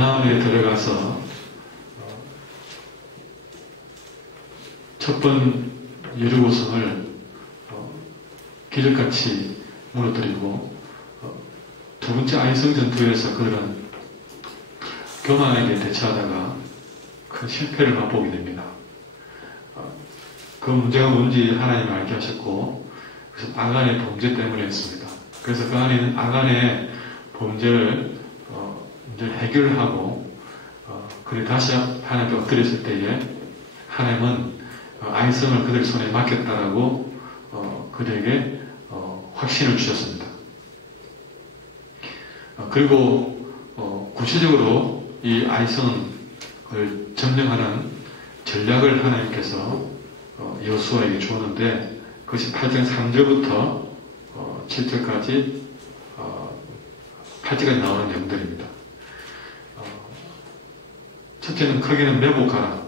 가나안에 들어가서 첫 번 여리고성을 기적같이 무너뜨리고 두 번째 아이성 전투에서 그들은 교만에게 대처하다가 큰 실패를 맛보게 됩니다. 그 문제가 뭔지 하나님은 알게 하셨고, 그래서 아간의 범죄 때문에 했습니다. 그래서 그 안에 있는 아간의 범죄를 이제 해결하고, 그를 다시 하나님께 엎드렸을 때에 하나님은 아이성을 그들 손에 맡겼다라고 그들에게 확신을 주셨습니다. 그리고 구체적으로 이 아이성을 점령하는 전략을 하나님께서 여호수아에게 주었는데, 그것이 8장 3절부터 7절까지 8절까지 나오는 내용들입니다. 첫째는 크게는 매복하라,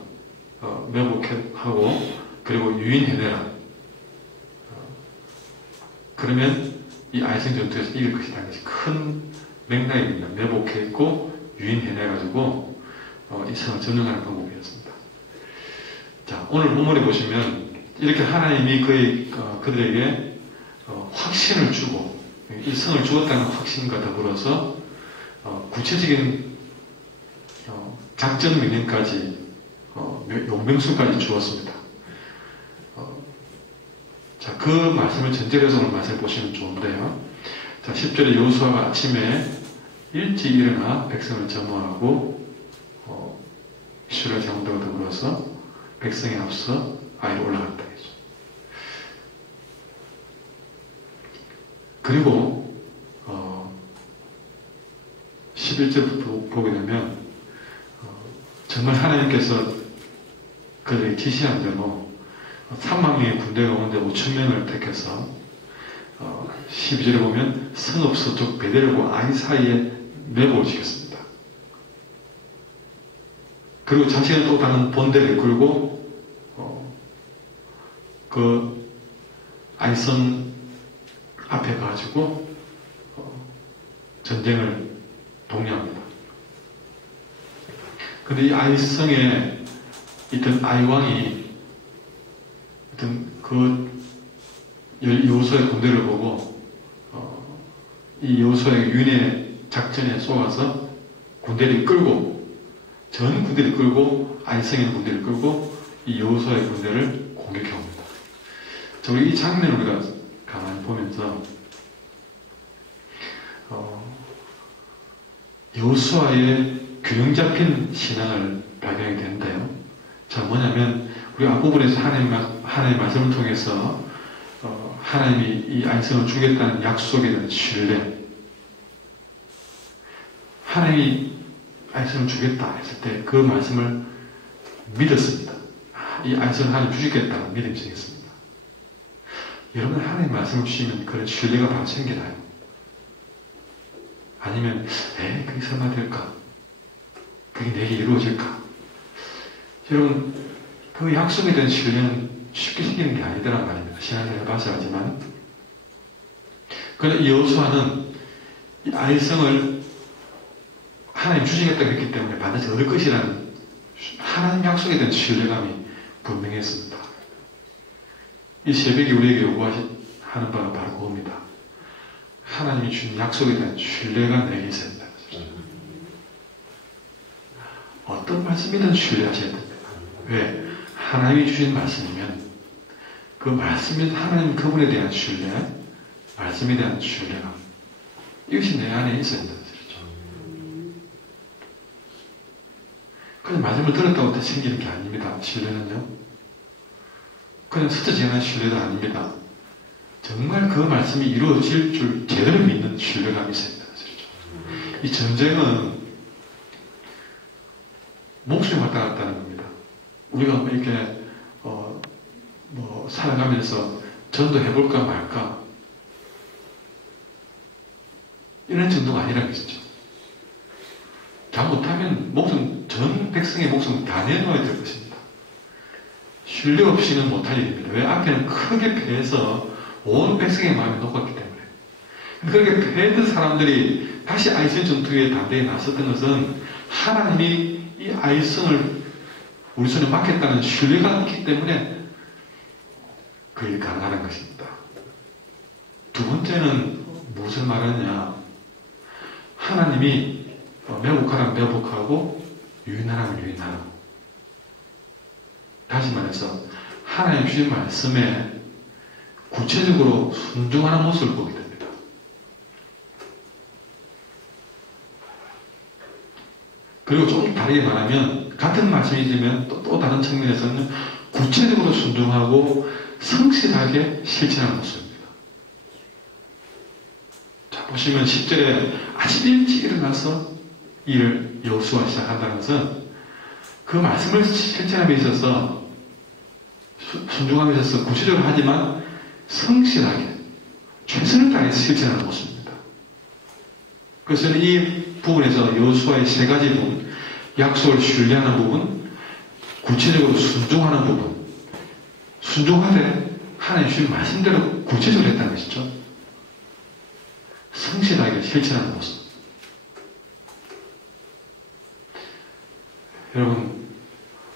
매복하고 그리고 유인해내라. 그러면 이 아이성 전투에서 이길 것이라는 것이 큰 맥락입니다. 매복했고 유인해내가지고 이 성을 점령하는 방법이었습니다. 자, 오늘 본문에 보시면 이렇게 하나님이 그들에게 확신을 주고 이 성을 주었다는 확신과 더불어서 구체적인 작전 명령까지 용병수까지 주었습니다. 자, 그 말씀을 전제로 해서 오늘 말씀을 보시면 좋은데요. 자, 10절에 여호수아가 아침에 일찍 일어나 백성을 점호하고 이스라엘 장로들과 더불어서 백성에 앞서 아이로 올라갔다 했죠. 그리고 11절부터 보게 되면 정말 하나님께서 그들에게 지시한 대로 3만 명의 군대가 오는데 5천 명을 택해서 12절에 보면 성읍서쪽 베델과 아이 사이에 매복을 시켰습니다. 그리고 자신은 또 다른 본대를 끌고 그 아이성 앞에 가지고 전쟁을 독려합니다. 근데 이 아이성에 있던 아이왕이 그 여호수아의 군대를 보고 이 여호수아의 유인의 작전에 쏘아서 군대를 끌고 전 군대를 끌고 아이성의 군대를 끌고 이 여호수아의 군대를 공격해 옵니다. 자, 우리 이 장면을 우리가 가만히 보면서 여호수아의 균형 잡힌 신앙을 발견하게 되는데요. 자, 뭐냐면 우리 앞부분에서 하나님의 말씀을 통해서 하나님이 이 아이성을 주겠다는 약속에 대한 신뢰, 하나님이 아이성을 주겠다 했을 때 그 말씀을 믿었습니다. 이 아이성을 하나님 주시겠다는 믿음이 생겼습니다. 여러분, 하나님 말씀을 주시면 그런 신뢰가 바로 생기나요? 아니면 그게 설마 될까? 그게 내게 이루어질까? 여러분, 그 약속에 대한 신뢰는 쉽게 생기는 게 아니더란 말입니다. 신앙생활 해봐서 하지만. 그런데 여호수아는 이 아이성을 하나님 주시겠다고 했기 때문에 반드시 얻을 것이라는 하나님 약속에 대한 신뢰감이 분명했습니다. 이 새벽에 우리에게 요구하는 바가 바로 그겁니다. 하나님이 주신 약속에 대한 신뢰가 내게 있어야 된다. 어떤 말씀이든 신뢰하셔야 됩니다. 왜? 하나님이 주신 말씀이면 그 말씀이 하나님 그분에 대한 신뢰, 말씀에 대한 신뢰감, 이것이 내 안에 있어야 된다는 소리죠. 그냥 말씀을 들었다고 생기는 게 아닙니다. 신뢰는요. 그냥 스쳐지는 신뢰도 아닙니다. 정말 그 말씀이 이루어질 줄 제대로 믿는 신뢰감이 있어야 된다는 소리죠. 이 전쟁은 목숨이 왔다 갔다 하는 겁니다. 우리가 이렇게 살아가면서 전도해볼까 말까 이런 정도가 아니라는 것이죠. 잘못하면 전 백성의 목숨을 다 내놓아야 될 것입니다. 신뢰 없이는 못할 일입니다. 왜? 앞에는 크게 패해서 온 백성의 마음이 녹았기 때문에. 그렇게 패했던 사람들이 다시 아이성 전투에 담대히 나섰던 것은 하나님이 이 아이성을 우리 손에 맡겼다는 신뢰가 있기 때문에 그 일이 가능하다는 것입니다. 두 번째는 무엇을 말하느냐? 하나님이 매복하라면 매복하고 유인하라면 유인하라고. 다시 말해서 하나님 주신 말씀에 구체적으로 순종하는 모습을 보게 됩니다. 그리고 좀 다르게 말하면 같은 말씀이지만 또 다른 측면에서는 구체적으로 순종하고 성실하게 실천하는 모습입니다. 자, 보시면 10절에 아침 일찍 일어나서 일을 여호수아가 시작한다는 것은 그 말씀을 실천함에 있어서 순종함에 있어서 구체적으로 하지만 성실하게 최선을 다해서 실천하는 모습입니다. 그래서 이 부분에서 여호수아의 세 가지 부분, 약속을 신뢰하는 부분, 구체적으로 순종하는 부분, 순종하되 하나님 주신 말씀대로 구체적으로 했다는 것이죠. 성실하게 실천하는 모습. 여러분,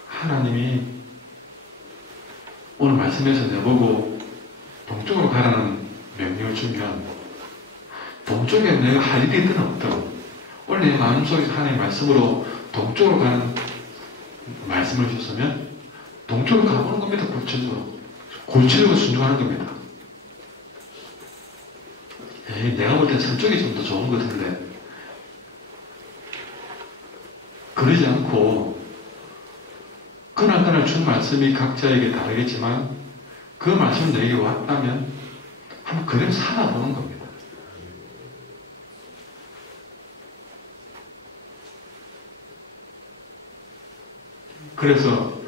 하나님이 오늘 말씀에서 내보고 동쪽으로 가라는 명령을 주면 동쪽에 내가 할 일이 있든 없든 원래 내 마음속에서 하나님의 말씀으로 동쪽으로 가는 말씀을 주셨으면 동쪽으로 가보는 겁니다. 구체적으로 순종하는 겁니다. 내가 볼 땐 서쪽이 좀 더 좋은 것 같은데 그러지 않고 그날그날 준 말씀이 각자에게 다르겠지만 그 말씀이 내게 왔다면 한번 그대로 살아보는 겁니다. 그래서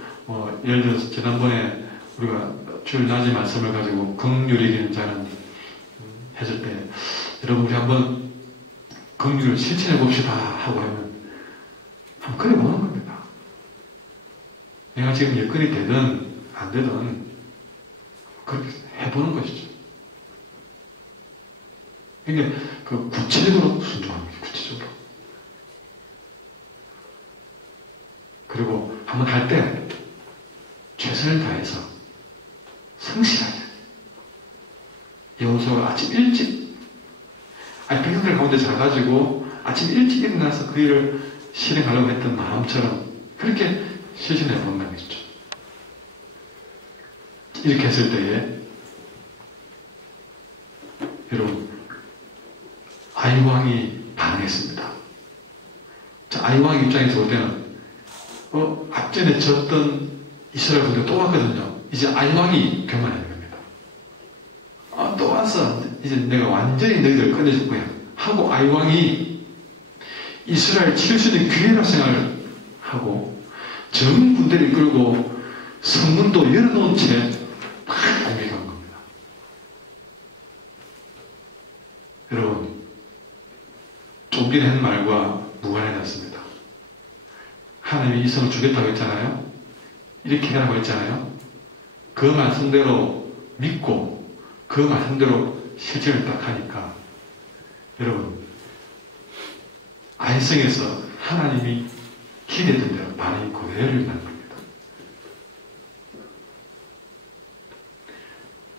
예를 들어서 지난번에 우리가 주일 낮에 말씀을 가지고 긍휼히 여기는 자는 했을 때 여러분 우리 한번 긍휼을 실천해 봅시다 하고 하면 한번 그래 보는 겁니다. 내가 지금 여건이 되든 안 되든 그렇게 해보는 것이죠. 그러니까 그 구체적으로 순종하는 거죠. 구체적으로. 그리고 한번 할 때 최선을 다해서 성실하게 여호수아가 아침 일찍 백성들 가운데 자가지고 아침 일찍 일어나서 그 일을 실행하려고 했던 마음처럼 그렇게 실천해 본다는 것이죠. 이렇게 했을 때에 여러분 아이왕이 반응했습니다. 자, 아이왕 입장에서 볼 때는 앞전에 졌던 이스라엘 군대가 또 왔거든요. 이제 아이왕이 교만하는 겁니다. 또 왔어. 이제 내가 완전히 너희들 끝내줄 거야. 하고 아이왕이 이스라엘 7수년 귀회라 생활을 하고 전 군대를 이끌고 성문도 열어놓은 채 막 공격한 겁니다. 여러분, 좀 전에 한 말과 무관해졌습니다. 하나님이 이 성을 주겠다고 했잖아요. 이렇게 해라고 했잖아요. 그 말씀대로 믿고 그 말씀대로 실천을 딱 하니까 여러분 아이성에서 하나님이 기대된 대로 반응이 그대로 일어난 겁니다.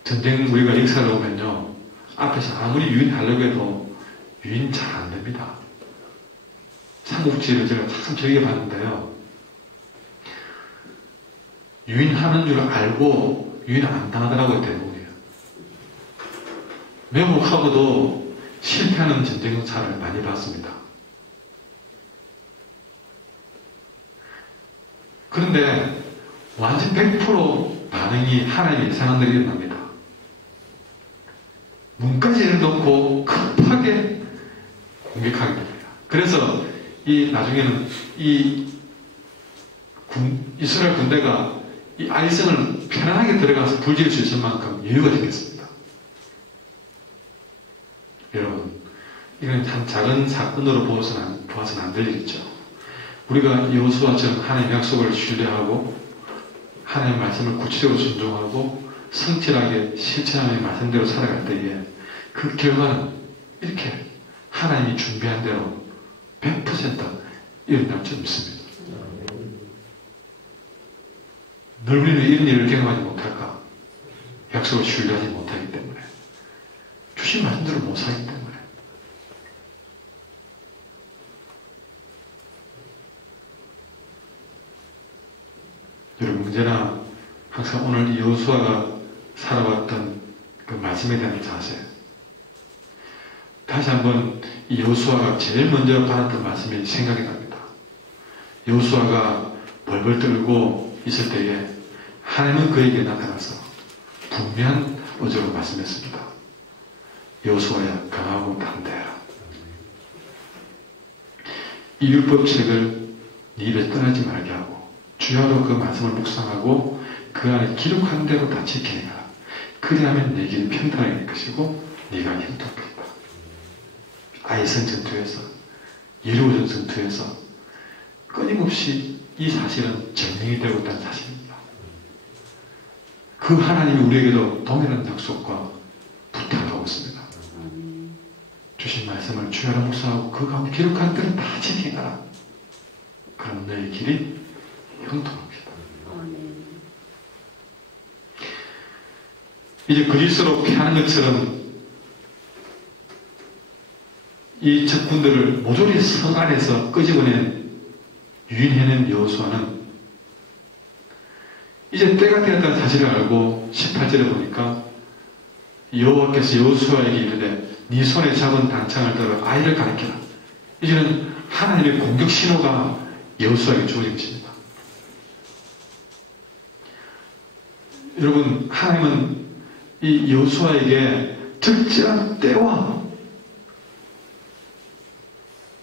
전쟁 우리가 역사를 보면요 앞에서 아무리 유인하려고 해도 유인 잘 안 됩니다. 삼국지를 제가 참 재밌게 봤는데요. 유인하는 줄 알고 유인 안 당하더라고요. 대부분이에요. 매복하고도 실패하는 전쟁사를 많이 봤습니다. 그런데 완전 100% 반응이 하나님의 예상한 대로 일어납니다. 문까지 열어놓고 급하게 공격하게 됩니다. 그래서 나중에는 이스라엘 군대가 이 아이성을 편안하게 들어가서 불지를 수 있을 만큼 여유가 생겼습니다. 여러분, 이건 참 작은 사건으로 보아서는 안 될 일이죠. 우리가 여호수아처럼 하나님의 약속을 신뢰하고 하나님의 말씀을 구체적으로 순종하고 성실하게 실천하는 말씀대로 살아갈 때에 그 결과는 이렇게 하나님이 준비한 대로 100% 일어날 줄 믿습니다. 늘 우리는 이런 일을 경험하지 못할까? 약속을 신뢰하지 못하기 때문에, 주신 말씀대로 못 살기 때문에. 여러분, 언제나 항상 오늘 여호수아가 살아왔던 그 말씀에 대한 자세, 다시 한번 이 여호수아가 제일 먼저 받았던 말씀이 생각이 납니다. 여호수아가 벌벌 떨고 있을 때에 하나님은 그에게 나타나서 분명한 어조로 말씀했습니다. 여호수아야, 강하고 담대해라. 이 율법책을 네 입에 떠나지 말게 하고 주야로 그 말씀을 묵상하고 그 안에 기록한 대로 다 지키니라. 그리하면 내 길이 평탄하게 될 것이고 네가 형통할 것이다. 아이선 전투에서, 예루살렘 전투에서 끊임없이 이 사실은 증명이 되고 있다는 사실입니다. 그 하나님이 우리에게도 동일한 약속과 부탁하고 있습니다. 주신 말씀을 주야로 묵상하고 그 가운데 기록한 대로 다 지키라. 그럼 너의 길이 형통합니다. 이제 그리스도로 피하는 것처럼 이 적군들을 모조리 성 안에서 끄집어낸 유인해낸 여호수아는 이제 때가 되었다는 사실을 알고 18절에 보니까 여호와께서 여호수아에게 이르되 네 손에 잡은 단창을 들어 아이를 가리키라. 이제는 하나님의 공격 신호가 여호수아에게 주어진 것입니다. 여러분, 하나님은 이 여호수아에게 적절한 때와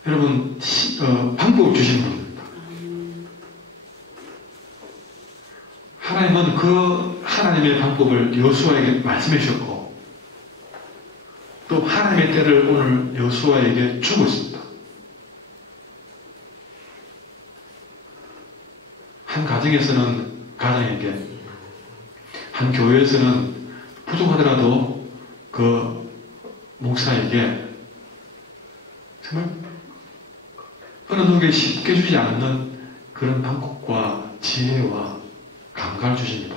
여러분 방법을 주신 분입니다. 하나님은 그 하나님의 방법을 여호수아에게 말씀해 주셨고 또 하나님의 때를 오늘 여호수아에게 주고 있습니다. 한 가정에서는 가정에게, 한 교회에서는 부족하더라도 그 목사에게 정말 어느 누구에게 쉽게 주지 않는 그런 방법과 지혜와 감각을 주십니다.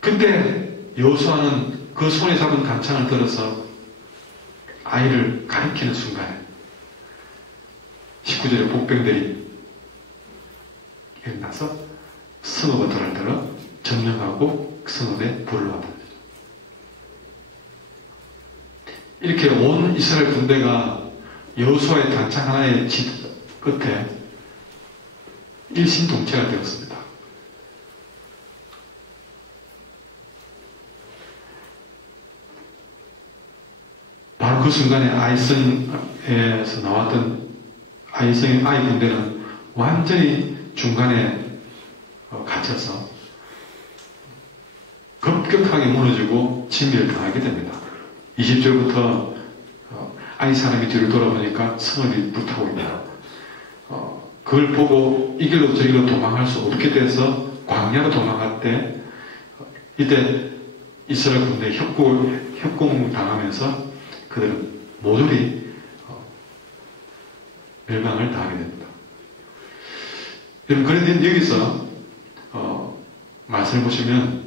근데 여호수아는 그 손에 잡은 단창을 들어서 아이를 가리키는 순간에 19절에 복병들이 일어나서 성읍을 들어 점령하고 성읍에 불을 왔다. 이렇게 온 이스라엘 군대가 여호수아의 단창 하나의 끝에 일심동체가 되었습니다. 바로 그 순간에 아이성에서 나왔던 아이성의 아이 군대는 완전히 중간에 갇혀서 급격하게 무너지고 진멸을 당하게 됩니다. 20절부터 아이 사람이 뒤를 돌아보니까 성읍이 불타고 있다. 그걸 보고 이 길로 저 길로 도망할 수 없게 돼서 광야로 도망할 때 이때 이스라엘 군대 협공 당하면서 그들은 모조리 멸망을 당하게 됩니다. 여러분, 그런데 여기서 말씀을 보시면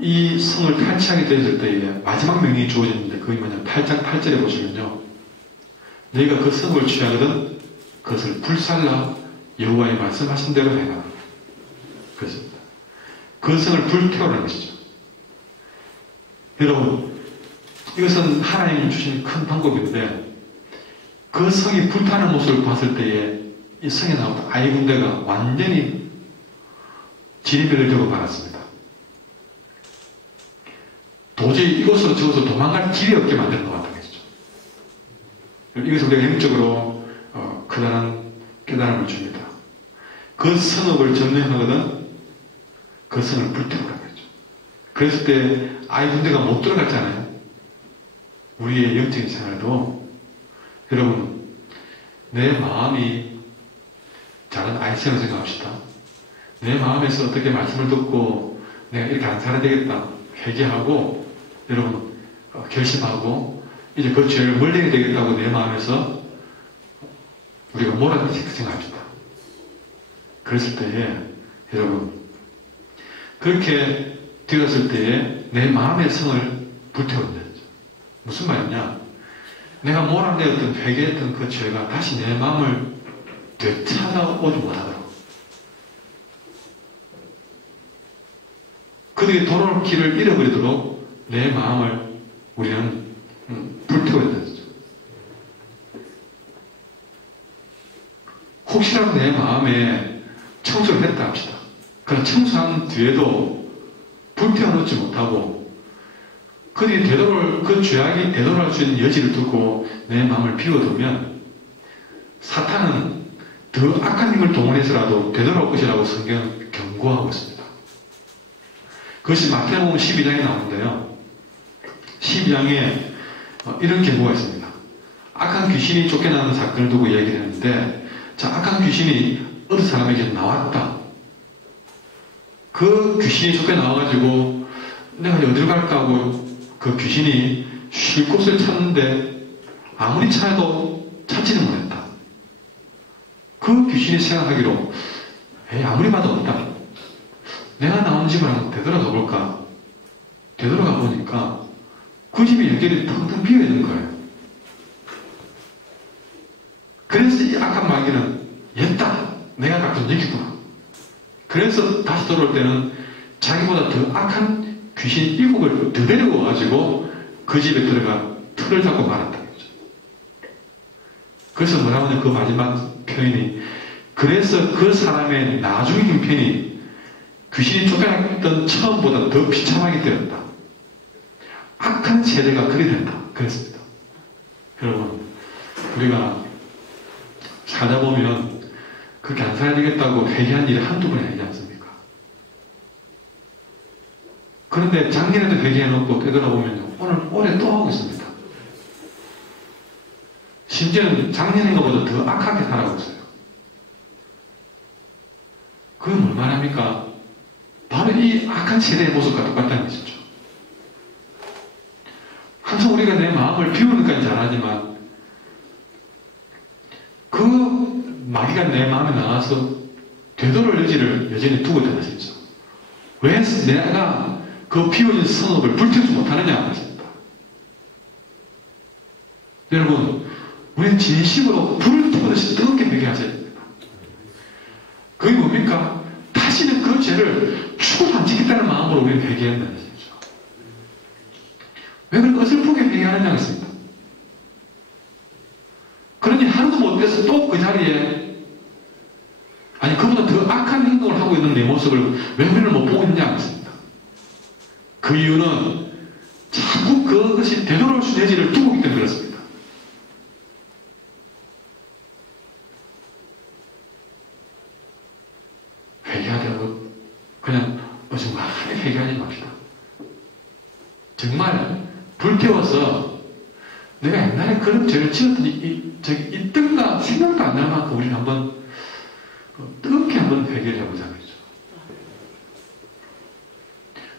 이 성을 탈취하게 되었을 때에 마지막 명령이 주어졌는데 그게 뭐냐면 8장 8절에 보시면요, 너희가 그 성을 취하거든 그것을 불살라 여호와의 말씀하신 대로 해라. 그렇습니다. 그 성을 불태우라는 것이죠. 여러분, 이것은 하나님이 주신 큰 방법인데 그 성이 불타는 모습을 봤을 때에 이 성에 나오던 아이 군대가 완전히 지리멸을 되고 말았습니다. 도저히 이곳으로 저곳으로 도망갈 길이 없게 만드는 것 같은 것이죠. 이것을 우리가 영적으로 커다란 깨달음을 줍니다. 그 성읍을 점령하거든 그 성을 불태우라는 거죠. 그랬을 때 아이 군대가 못 들어갔잖아요. 우리의 영적인 생활도 여러분, 내 마음이 작은 아이처럼 생각합시다. 내 마음에서 어떻게 말씀을 듣고 내가 이렇게 안 살아야 되겠다 회개하고 여러분 결심하고 이제 그 죄를 멀리해야 되겠다고 내 마음에서 우리가 몰아내지 생각합시다. 그랬을 때에 여러분 그렇게 되었을 때에 내 마음의 성을 불태운다. 무슨 말이냐? 내가 몰아내었던 회개했던 그 죄가 다시 내 마음을 되찾아오지 못하도록 그들이 돌아올 길을 잃어버리도록 내 마음을 우리는 불태워야 되죠. 혹시라도 내 마음에 청소를 했다 합시다. 그러나 청소한 뒤에도 불태워놓지 못하고 그들이 되돌아올, 그 죄악이 되돌아올 수 있는 여지를 두고 내 마음을 비워두면 사탄은 더 악한 힘을 동원해서라도 되돌아올 것이라고 성경은 경고하고 있습니다. 그것이 마태복음 12장에 나오는데요. 12장에 이런 경고가 있습니다. 악한 귀신이 쫓겨나는 사건을 두고 이야기를 했는데 자, 악한 귀신이 어느 사람에게 나왔다. 그 귀신이 쫓겨나와가지고 내가 어디로 갈까 하고 그 귀신이 쉴 곳을 찾는데 아무리 찾아도 찾지는 못했다. 그 귀신이 생각하기로 아무리 봐도 없다. 내가 나온 집을 한번 되돌아가 볼까? 되돌아가 보니까 그 집이 연결이 텅텅 비어 있는 거예요. 그래서 이 악한 마귀는 얘다. 내가 갔던 여기구나. 그래서 다시 돌아올 때는 자기보다 더 악한 귀신 7을 더 데리고 와가지고 그 집에 들어가 틀을 잡고 말았다는 거죠. 그래서 뭐라고 하냐, 그 마지막 표현이 그래서 그 사람의 나중의 형편이 귀신이 쫓겨났던 처음보다 더 비참하게 되었다. 악한 세대가 그리 된다. 그랬습니다. 여러분, 우리가 살다 보면 그렇게 안 살아야 되겠다고 회개한 일이 한두 번이 아니지 않습니까? 그런데 작년에도 회개해놓고 되돌아보면 올해 또 하고 있습니다. 심지어는 작년인 것보다 더 악하게 살아가고 있어요. 그건 뭘 말합니까? 바로 이 악한 세대의 모습과 똑같다는 것이죠. 항상 우리가 내 마음을 비우는 것까지 잘하지만 그 마귀가 내 마음에 나와서 되돌아올 여지를 여전히 두고 있다는 것이죠. 왜 내가 그 비워진 성읍을 불태우지 못하느냐 하십니다. 여러분, 우리는 진심으로 불을 태우듯이 뜨겁게 회개하셔야 됩니다. 그게 뭡니까? 다시는 그 죄를 죽어도 안 지겠다는 마음으로 우리는 회개한다는 것이죠. 왜 그렇게 어설프게 회개하느냐 했습니다. 그러니 하루도 못 돼서 또 그 자리에 아니 그보다 더 악한 행동을 하고 있는 내 모습을 왜 우리는 못 보고 있느냐 했습니다. 그 이유는 자꾸 그것이 되돌아올 수 있는 여지를 두고 있기 때문에 그렇습니다. 회개하려고 그냥 어중간하게 회개하지 맙시다. 정말 불태워서 내가 옛날에 그런 죄를 지었더니 있던가 생각도 안 날 만큼 우리는 한번 뜨겁게 한번 회개를 해보자 그러죠.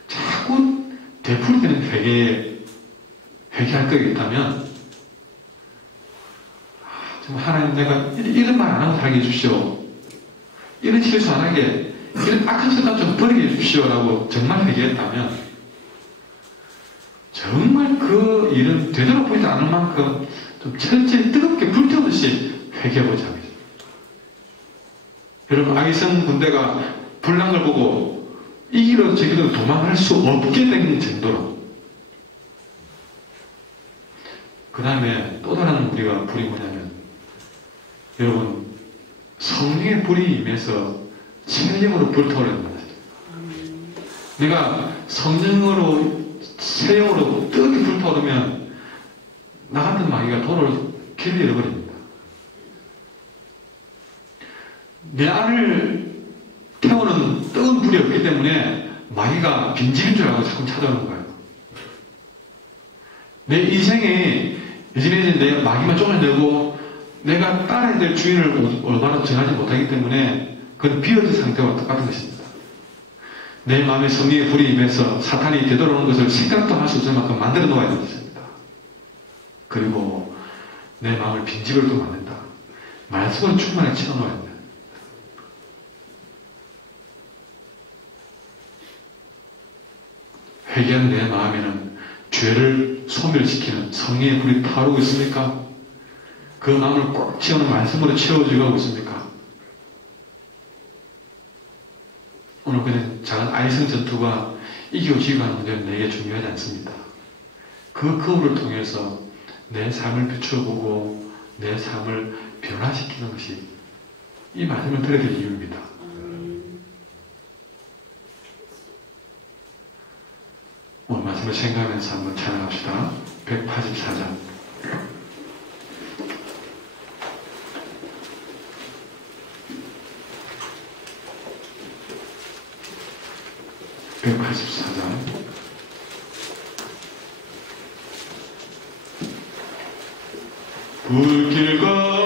자꾸 되풀이되는 회개할 거겠다면 정말 하나님 내가 이런 말 안 하고 살게 해주십시오. 이런 실수 안 하게 이런 악한 습관 좀 버리게 해주십시오 라고 정말 회개했다면 정말 그 일은 되돌아보지 않을 만큼 좀 철저히 뜨겁게 불태우듯이 회개해보자. 여러분, 아이성 군대가 불난 걸 보고 이 길로 저 길로 도망갈 수 없게 된 정도로. 그 다음에 또 다른 우리가 불이 뭐냐면 여러분, 성령의 불이 임해서 생명으로 불타오르는 거예요. 내가 성령으로 새 영으로 뜨겁게 불타오르면 나 같은 마귀가 돌아올 길을 잃어버립니다. 내 안을 태우는 뜨거운 불이 없기 때문에 마귀가 빈집인 줄 알고 자꾸 찾아오는 거예요. 내 인생에 예전에 내 마귀만 쫓아내고 내가 따라야 될 주인을 올바로 정하지 못하기 때문에 그건 비어진 상태와 똑같은 것입니다. 내 마음에 성령의 불이 임해서 사탄이 되돌아오는 것을 생각도 할 수 없을 만큼 만들어 놓아야 되겠습니다. 그리고 내 마음을 빈집을 또 만든다. 말씀을 충만히 채워놓아야 된다. 회개한 내 마음에는 죄를 소멸시키는 성령의 불이 타오르고 있습니까? 그 마음을 꽉 채우는 말씀으로 채워주고 있습니까? 오늘 그냥 작은 아이성 전투가 이기고 지고 하는 문제는 내게 중요하지 않습니다. 그 거울을 통해서 내 삶을 비춰보고 내 삶을 변화시키는 것이 이 말씀을 들어야 될 이유입니다. 오늘 말씀을 생각하면서 한번 찬양합시다. 184장 184장 불길과